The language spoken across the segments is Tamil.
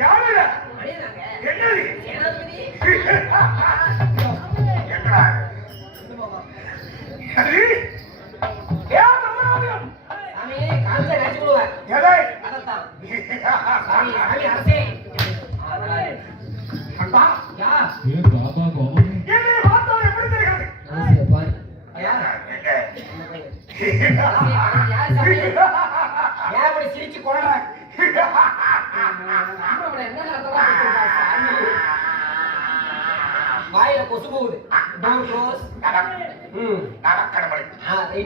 யாரு என்னது என்னடா அது ஏன் நம்மளாம் சாமி காஞ்ச ராஜி குடுவார் எதை அதத்தான் சாமி சாமி அரசே அண்ணா யா ஏ பாபா கோம என்ன வார்த்தை எப்படி தெரியாது அரசே பாரு ஐயா எங்க யார் சாமி ஏன் அப்படி சிரிச்சு கொள்றா நம்ம என்ன நடந்ததா சாமி வாயில கொசு போகுது டோர் க்ளோஸ் நடக்கடமலை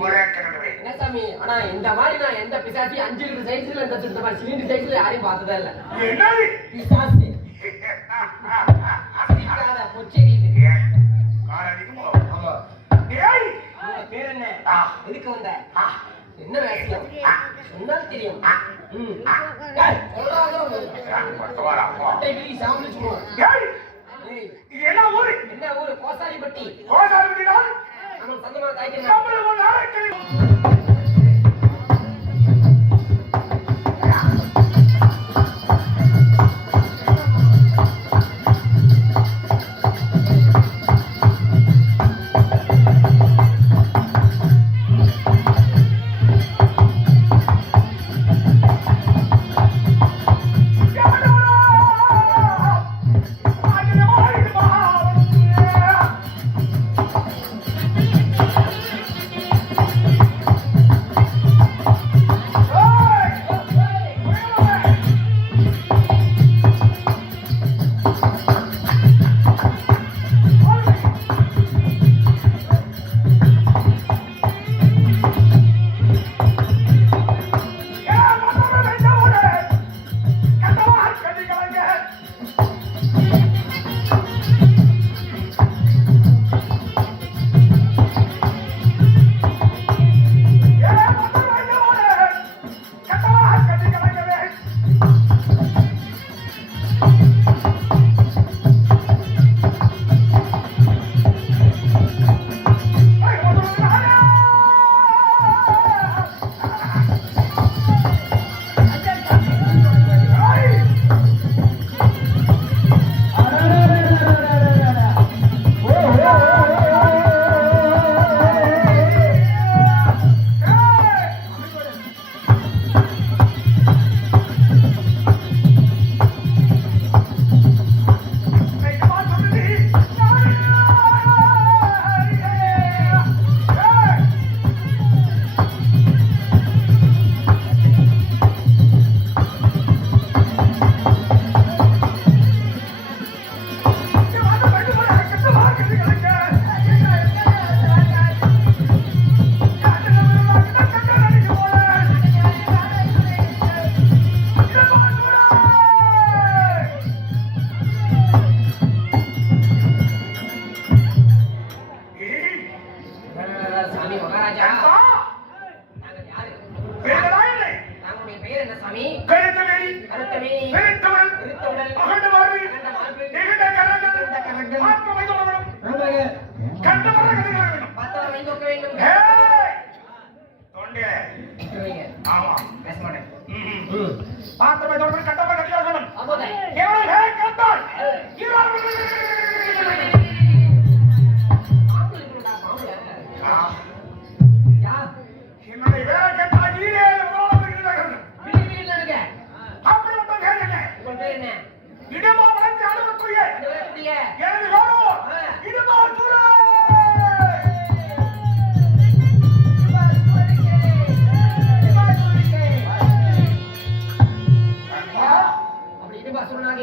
ஒரே கடமலை என்ன சாமி ஆனா இந்த மாதிரி நான் எந்த பிசாசி 5 லிட்டர் சைஸ்ல இந்த மாதிரி சிலிண்டர் சைஸ்ல யாரையும் பார்த்ததே இல்ல என்னது பிசாசி சிரிக்காத பொச்சேரிது காரடிக்குமோ ஆமா டேய் பேர் என்ன எதுக்கு வந்த என்ன வேஷம் சொன்னா தெரியும் டேய் சொல்றாங்க பட்டவாரா டேய் சாமி சும்மா டேய் இது என்ன ஊரு கோசாரிப்பட்டி கோசாரிப்பட்டினா நம்ம சந்தமா தாய்க்கு நம்ம நாளைக்கு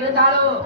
இருந்தாலும்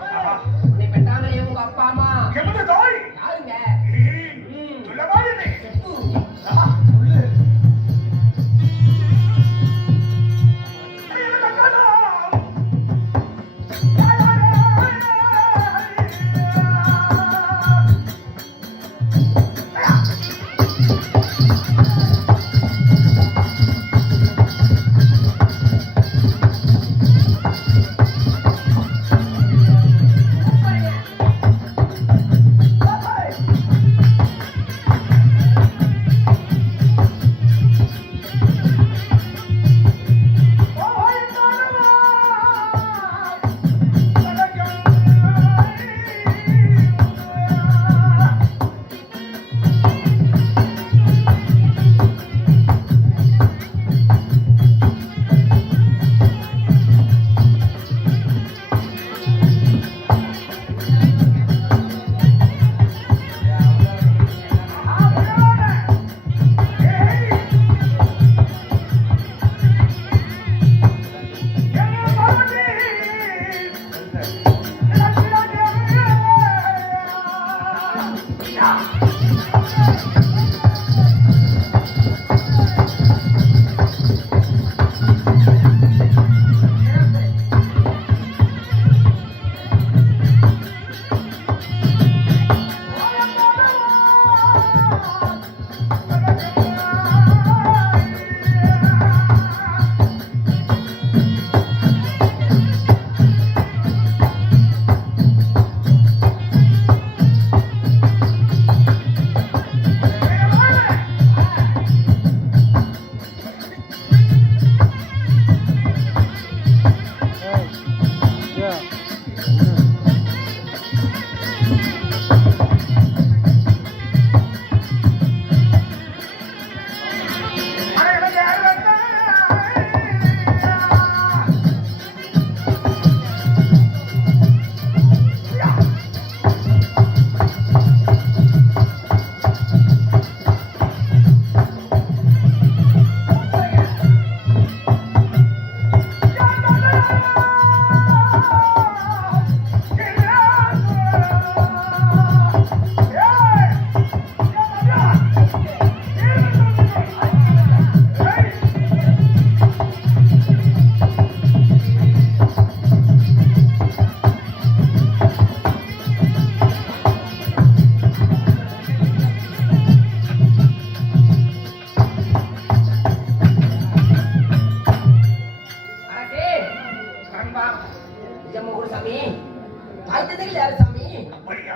தந்தைகள் யாரு சாமி? அப்படியா?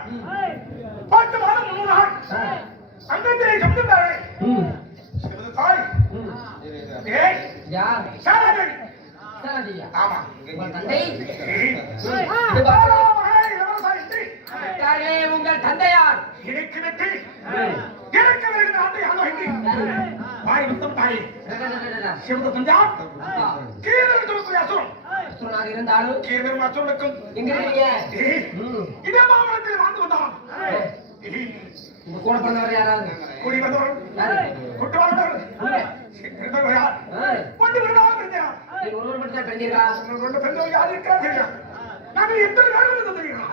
10 மாதம் 3 நாள் அங்கத்திலே சொந்தக்காரே சிறிது தாய் ஏய் யார்? சாரதி. சாரதியா? ஆமா. உங்கள் தந்தை? யாரே உங்கள் தந்தையார்? எனக்கு வெற்றி எனக்கு வருகிற ஆண்டை ஆண்டை வாய் வித்தம் தாயே சிவந்த தந்தையார் கீழே தோற்று அசுரன் அசுரனாக இருந்தாலும் கீழே அசுரனுக்கும் எங்க இருக்கீங்க? இதே மாவட்டத்தில் வாழ்ந்து வந்தான். உங்க கூட பிறந்தவர் யாராவது? கூடி வந்தவர் கொண்டு வந்தவர் இருந்தவர் யார்? கொண்டு வருவதாக இருந்தேன். நீங்க ஒருவர் மட்டும் தான் பிறந்தீர்களா? கொண்டு பிறந்தவர் யார் இருக்கிறார் தெரியும். நாங்கள் எத்தனை பேர் வந்து தந்தீங்களா?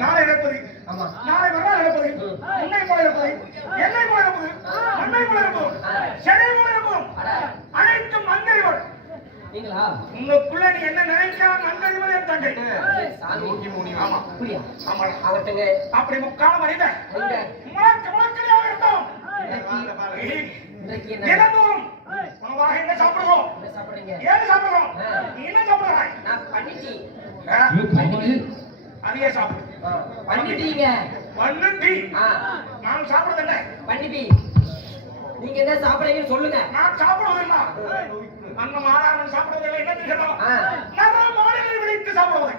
நாளை நடப்பது நாளை மறுநாள் நடப்பது உன்னை போல இருப்பது என்னை போல இருப்பது மண்ணை போல இருப்பது செடை போல இருப்பதும் அனைத்தும் மங்கரிவள் உங்களுக்குள்ள நீ என்ன நினைக்கலாம் மங்கரிவள் என் தங்கை அப்படி முக்காலம் அறிந்த முழக்கமாக இருந்தோம் தினந்தோறும் உணவாக என்ன சாப்பிடுவோம் ஏன் சாப்பிடுறோம் நீ என்ன சாப்பிடுறாய் அதையே சாப்பிடு பண்ணிட்டீங்க பண்ணிட்டி நான் சாப்பிடுறது என்ன பண்ணிட்டி நீங்க என்ன சாப்பிடுறீங்கன்னு சொல்லுங்க நான் சாப்பிடுவதில்லை அந்த மாறாமல் சாப்பிடுவதில்லை என்ன தெரியும் நர மாநிலங்கள் விழித்து சாப்பிடுவது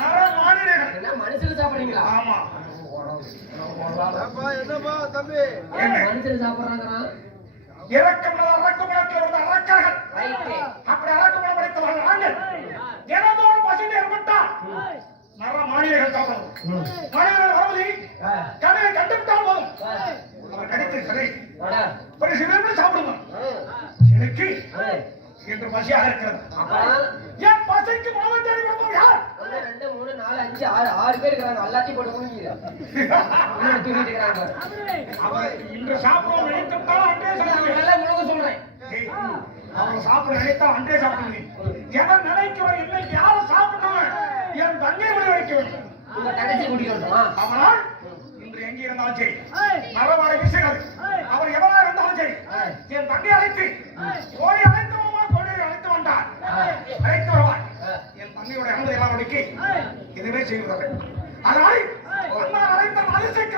நர மாநிலங்கள் என்ன மனுஷன் சாப்பிடுறீங்களா ஆமா என்னப்பா தம்பி மனுஷன் சாப்பிடுறாங்க இறக்கமடத்தில் உள்ள அரக்கர்கள் அப்படி இறக்கமடம் படைத்தவர்கள் நாங்கள் தினந்தோறும் பசி ஏற்பட்டா நர மாநிலங்கள் சாப்பிடுவோம் மாநிலங்கள் வருவதை கடையை கண்டுவிட்டால் போதும் அவர் கடித்து சரி ஒரு சிறு சாப்பிடுவோம் எனக்கு என்று பசியாக இருக்கிறது என் பசிக்கு உணவு தேடி கொடுப்போம் யார் 2 3 4 5 6 பேர் இருக்காங்க எல்லாத்தையும் போட்டு முழுங்கிடுறாங்க அவர் இன்று சாப்பிடுவோம் நினைத்தால் அன்றே சாப்பிடுவேன் நல்லா முழுங்க சொல்றேன் அவர் சாப்பிட நினைத்தால் அன்றே சாப்பிடுவேன் எவன் நினைக்கிறோம் இல்லை யாரும் சாப்பிடணும் என் தங்கை விட வைக்க வேண்டும் உங்க தங்கச்சி குடிக்கணுமா அவனால் இன்று எங்கே இருந்தாலும் சரி மரவாடை வீசுகிறது அவர் எவனா இருந்தாலும் சரி என் தங்கை அழைத்து கோழி அழைத்து அழைத்து வந்தார் அழைத்து வருவார் என் தங்கையோட அனுமதி எல்லாம் ஒடுக்கி இதுவே செய்வார்கள் அதனால் அழைத்த அதிசயம்